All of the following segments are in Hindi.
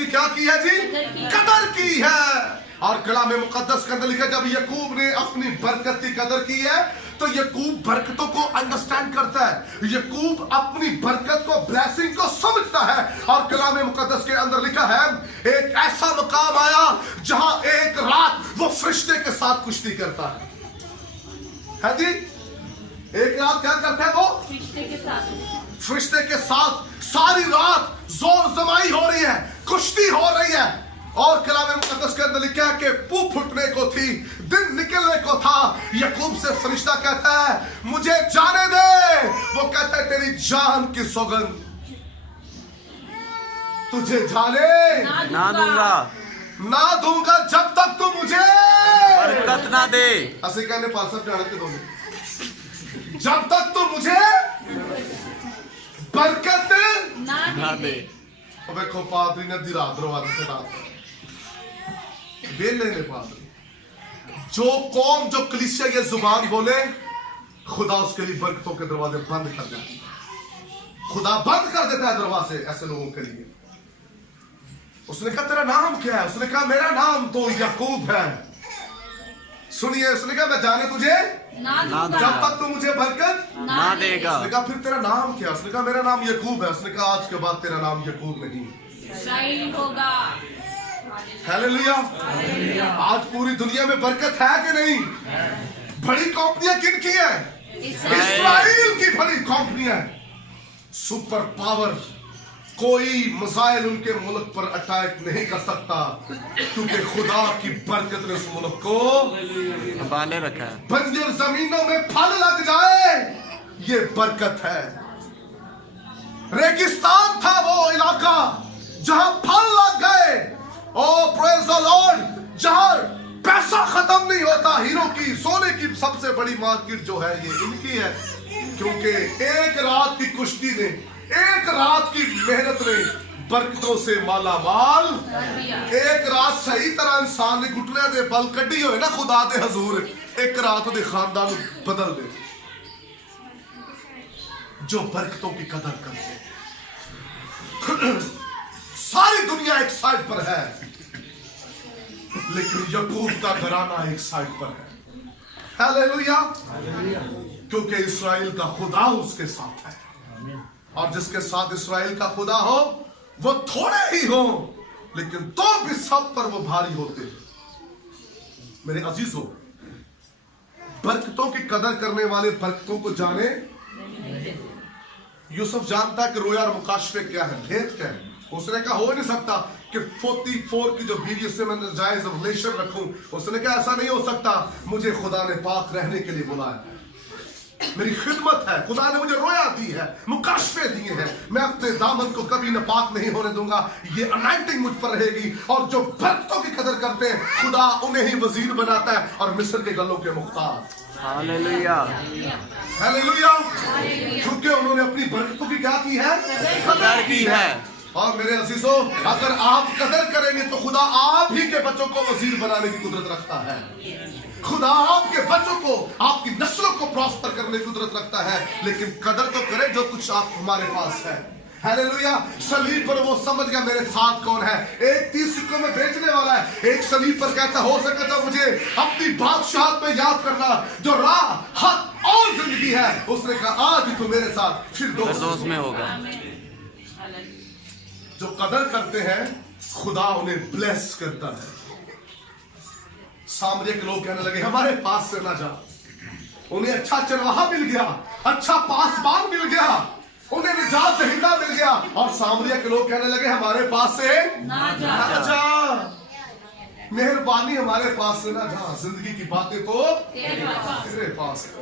की क्या की है जी? कदर की है। और कलाम मुकद्दस के अंदर लिखा जब यकूब ने अपनी बरकत की कदर की है तो यकूब बरकतों को अंडरस्टैंड करता है, यकूब अपनी बरकत को, ब्लेसिंग को समझता है। और कलाम मुकद्दस के अंदर लिखा है एक ऐसा मकाम आया जहां एक रात वो फरिश्ते के साथ कुश्ती करता है जी। एक रात क्या करता है वो? फरिश्ते के साथ सारी रात जोर जमाई हो रही है, कुश्ती हो रही है। और कलाम मुकद्दस के अंदर लिखा है कि पू फुटने को थी, दिन निकलने को था। यकूब से फरिश्ता कहता है मुझे जाने दे। वो कहता है तेरी जान की सौगंध, तुझे जाने ना दूंगा, ना दूंगा जब तक तू मुझे बरकत ना दे। असि कहने पाल सब जाने के दोगे, जब तक तू मुझे बरकत ना दे। देखो पादरी ने दी रात दरवाजे से डाल बेले ने पादरी, जो कौम जो कलीसिया ये जुबान बोले खुदा उसके लिए बरकतों के दरवाजे बंद कर देता है। खुदा बंद कर देता है दरवाजे ऐसे लोगों के लिए। उसने कहा तेरा नाम क्या है? उसने कहा मेरा नाम तो यकूब है। सुनिए, उसने कहा मैं जाने तुझे ना जब तक तू मुझे बरकत ना देगा। उसने कहा फिर तेरा नाम क्या? उसने कहा मेरा नाम यकूब है। उसने कहा आज के बाद तेरा नाम यकूब नहीं शाहीन होगा। हालेलुया। आज पूरी दुनिया में बरकत है कि नहीं? बड़ी कंपनियां किन की है? इस्राइल की बड़ी कंपनियां, सुपर पावर। कोई मिसाइल उनके मुल्क पर अटैक नहीं कर सकता क्योंकि खुदा की बरकत ने उस मुल्क को संभाले रखा है। बंजर जमीनों में फल लग जाए ये बरकत है। रेगिस्तान था वो इलाका जहां फल लग गए, ओ प्रेज द लॉर्ड, जहां पैसा खत्म नहीं होता। हीरो की, सोने की सबसे बड़ी मार्केट जो है ये इनकी है, क्योंकि एक रात की कुश्ती ने, एक रात की मेहनत ने बरकतों से माला माल। एक रात सही तरह इंसान ने घुटने दे बल कड्डी होए ना खुदा दे हजूर, एक रात दे खानदान बदल दे। जो बरकतों की कदर करते, सारी दुनिया एक साइड पर है लेकिन यकूब का घराना एक साइड पर है। हालेलुया। क्योंकि इस्राएल का खुदा उसके साथ है, और जिसके साथ इस्राएल का खुदा हो वो थोड़े ही हो लेकिन तो भी सब पर वो भारी होते हैं। मेरे अजीजों, बरकतों की कदर करने वाले बरकतों को जाने। यूसुफ जानता है कि रोया और मुकाशफे क्या है, भेद क्या है। उसने कहा हो नहीं सकता कि 44 की जो बीवी से मैं जायज रिलेशन रखूं। उसने कहा ऐसा नहीं हो सकता, मुझे खुदा ने पाक रहने के लिए बुलाया है, मेरी खिदमत है, खुदा ने मुझे रोया दी है, मुकाशफे दिए हैं, मैं अपने दामन को कभी नापाक नहीं होने दूंगा। ये अनाइंटिंग मुझ पर रहेगी। और जो बरकतों की कदर करते हैं खुदा उन्हें ही वजीर बनाता है और मिस्र के गलों के मुख्तार। Hallelujah, hallelujah. क्योंकि उन्होंने अपनी बरकतों की क्या की है? कदर की है। और मेरे अजीजों, अगर आप कदर करेंगे तो खुदा आप ही के बच्चों को वजीर बनाने की कुदरत रखता है। खुदा आपके बच्चों को, आपकी नस्लों को प्रॉस्पर करने की कुदरत रखता है। लेकिन कदर तो करें जो कुछ आप हमारे पास है। हालेलुया। सलीब पर वो समझ गया मेरे साथ कौन है। एक 30 सिक्कों में बेचने वाला है, एक सलीब पर कहता हो सके तो मुझे अपनी बादशाहत में याद करना, जो राह, हक और जिंदगी है। उसने कहा आज ही तू मेरे साथ फिर दोस्त में होगा। जो कदर करते हैं खुदा उन्हें ब्लेस करता है। सामरिया के लोग कहने लगे हमारे पास से ना जा। उन्हें अच्छा चरवाहा मिल गया, अच्छा पासबान मिल गया, उन्हें निजात दहिंदा मिल गया। और सामरिया के लोग कहने लगे हमारे पास से ना जा, मेहरबानी हमारे पास से ना जा, जिंदगी की बातें तो तेरे पास है।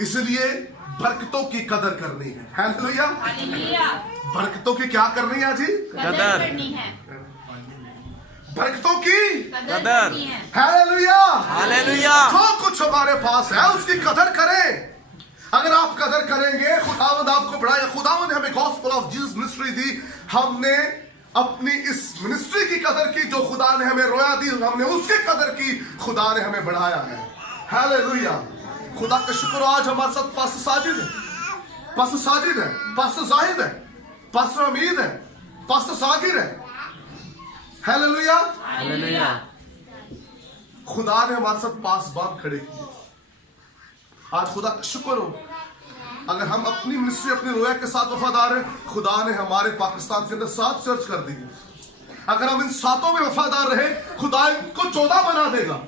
इसलिए बरकतों की कदर करनी है। हालेलुया। बरकतों की क्या करनी है जी? कदर करनी है। बरकतों की कदर। हालेलुया। हालेलुया। जो कुछ हमारे पास है उसकी कदर करें। अगर आप कदर करेंगे खुदावंद आपको बढ़ाएगा। खुदावंद ने हमें गॉस्पेल ऑफ जीसस मिनिस्ट्री दी, हमने अपनी इस मिनिस्ट्री की कदर की। जो खुदा ने हमें रोया दी हमने उसकी कदर की, खुदा ने हमें बढ़ाया है। हालेलुया। खुदा का शुक्र आज हमारे साथ पास साजिद है। पास्टर साजिद है, पास्टर जाहिद है, पास्टर अमीद है, पास्टर साकिर है। हालेलुया। हालेलुया। खुदा ने हमारे साथ पासबान खड़े किए। आज खुदा का शुक्र हो, अगर हम अपनी मिनिस्ट्री अपनी रोया के साथ वफादार हैं, खुदा ने हमारे पाकिस्तान के अंदर 7 चर्च कर दी। अगर हम इन 7 में वफादार रहे, खुदा इनको 14 बना देगा।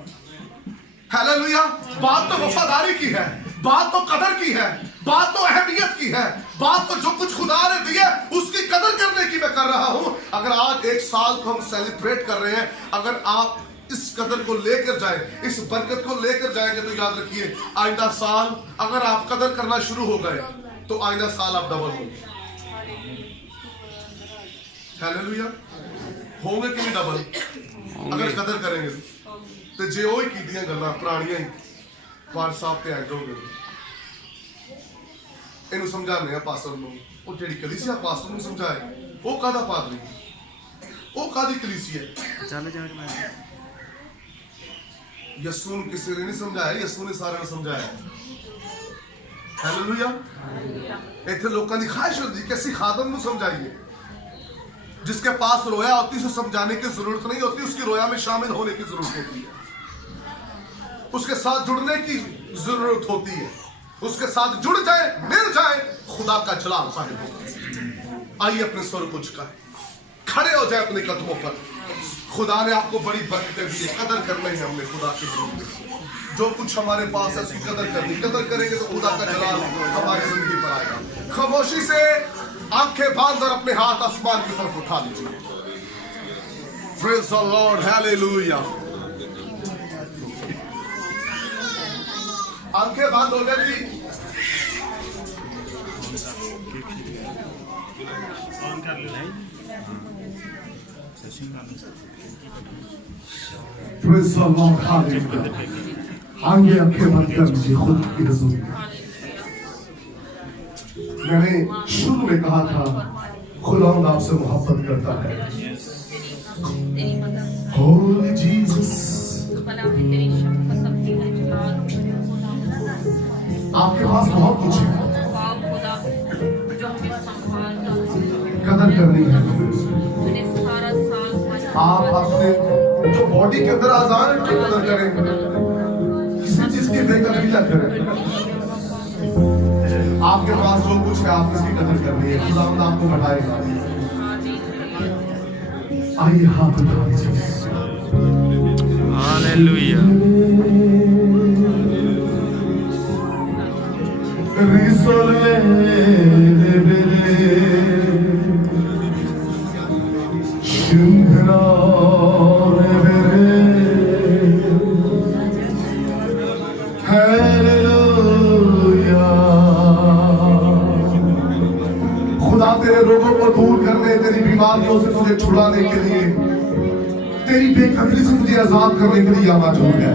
हालेलुया। बात तो वफादारी की है, बात तो कदर की है, बात तो अहमियत की है, बात तो जो कुछ खुदा ने दिया उसकी कदर करने की मैं कर रहा हूं। अगर आज 1 साल को हम सेलिब्रेट कर रहे हैं, अगर आप इस कदर को लेकर जाए, इस बरकत को लेकर जाएंगे, तो याद रखिए आइंदा साल अगर आप कदर करना शुरू हो गए तो आइंदा साल आप डबल होंगे। हालेलुया। होंगे कि नहीं डबल अगर कदर करेंगे तो जे ओ ही कीतियां गल्लां पुरानियां ही पार साहब ते एंड हो गए। इन्हू समझाने पास्टर नूं, ਉਹ ਜਿਹੜੀ ਕਲੀਸਿया ਪਾਸਟਰ ਨੂੰ ਸਮਝਾਏ ਉਹ ਕਾਹਦਾ ਪਾਦਰੀ, ਉਹ ਕਾਹਦੀ ਕਲੀਸਿया चल जा मैं यस्सू ने किसी ने नहीं समझाया, यस्सू ने सारे ने समझाया। हालेलुया। इतने लोगों की ख्वाहिश होती कि किसी खादम को समझाइए, जिसके पास रोया होती उसे समझाने की जरूरत नहीं होती, उसकी रोया में शामिल होने की जरूरत होती है, उसके साथ जुड़ने की जरूरत होती है, उसके साथ जुड़ जाए, मिल जाए, खुदा का जलाल साहिब होगा। आइए अपने स्वर को झुकाए, खड़े हो जाए अपने कदमों पर। खुदा ने आपको बड़ी बरकतें दी है, कदर करनी है हमने खुदा की जरूरत। जो कुछ हमारे पास है उसकी कदर करनी, कदर करेंगे तो खुदा का जलाल हमारी जिंदगी पर आएगा। खामोशी से आंखें बांध और अपने हाथ आसमान की तरफ उठा लीजिए। Praise the Lord. हालेलुया। आंखें बंद हो गई जी। Praise the Lord, hallelujah. आगे आंखें बंद कर लीजिए खुद की हुजूरी में। मैंने शुरू में कहा था खुदावंद आपसे मोहब्बत करता है। Holy Jesus, आपके पास बहुत कुछ है, कदर करनी है। आप अपने जो बॉडी के अंदर आजान है उसकी कदर करें, किसी चीज की बेकदरी न करें। आपके पास जो कुछ है आप इसकी कदर करनी है, खुदावंद आपको बढ़ाएगा। आइए हाथ उठा लीजिए। हालेलुया। रिसोले खुदा तेरे रोगों को दूर करने, तेरी बीमारियों से तुझे छुड़ाने के लिए, तेरी बेकदरी से तुझे आजाद करने के लिए मौजूद है।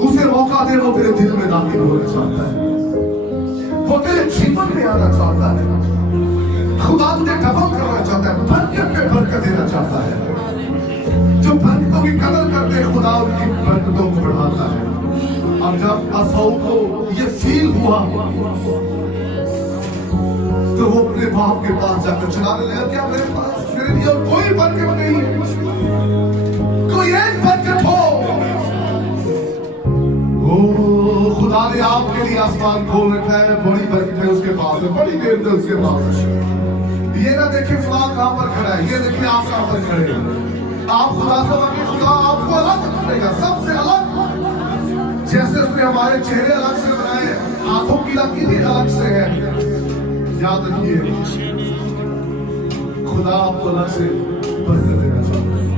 उसे मौका दे, वो तेरे दिल में दाखिल होना चाहता है, वो तेरे जीवन में आना चाहता है। खुदा तुझे डबल करना चाहता है, बरकत पे बरकत देना चाहता है। जो बरकतों की कदर करते हैं खुदा उनकी बरकतों को बढ़ाता है। और जब असौ को ये फील हुआ तो वो अपने बाप के पास जाकर चलाने लगा, क्या मेरे पास मेरे लिए और कोई बरकत नहीं है, कोई एक बरकत हो। ओ खुदा ने आपके लिए आसमान खोल रखा है, बड़ी बरकत है उसके पास है, बड़ी देर तक उसके पास है। ये ना देखे खुदा कहां पर खड़ा है, ये देखिए आप कहां पर खड़े हैं। आप खुदा से मांगे, खुदा आपको अलग करेगा, सबसे अलग। जैसे उसने हमारे चेहरे अलग से बनाए, आंखों की लकीरें अलग से है। याद रखिए खुदा आपको अलग से बरकत देना चाहता है।